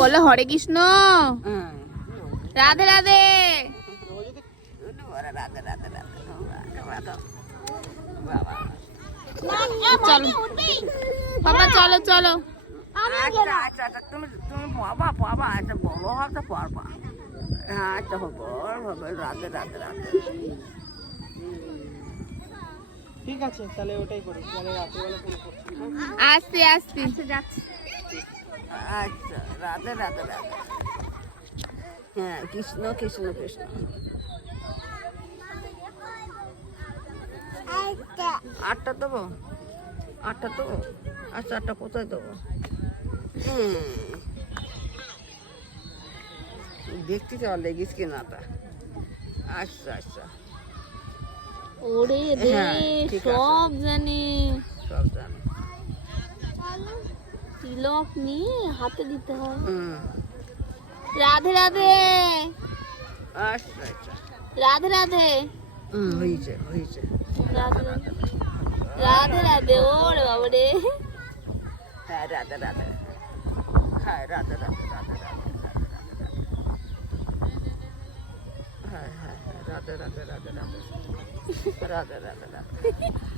বলো হরে কৃষ্ণ, রাধে রাধে। চলো বাবা, চলো চলো। আচ্ছা আচ্ছা আচ্ছা, তুমি তুমি বাবা বাবা, আচ্ছা বড় হতে পারবা। আচ্ছা হবে হবে, রাধে রাধে রাধে। ঠিক আছে, তাহলে ওটাই করি, তাহলে রাত্রিবেলা ফোন করছি। আসতে আসতে যাচ্ছি। আচ্ছা রাধে রাধে রাধে। হ্যাঁ কৃষ্ণ কৃষ্ণ কৃষ্ণ। আটটা দেবো, আটটা দেবো। আচ্ছা আটটা কোথায় দেবো? দেখতে চাওয়া লেগিস কিনাটা। আচ্ছা আচ্ছা, ওরে রে, হ্যাঁ, ঠিক আছে। সব জানি। সব জানো। তিলক নিয়ে হাতে দিতে হয়। হুম, রাধে রাধে, আচ্ছা আচ্ছা। রাধে রাধে, হয়েছে হয়েছে। রাধে রাধে, রাধে রাধে। ওরে বাবা রে, হ্যাঁ রাধে রাধে, হ্যাঁ রাধে রাধে রাধে রাধে, হ্যাঁ হ্যাঁ রাধে রাধে রাধে রাধে রাধে রাধে রাধে।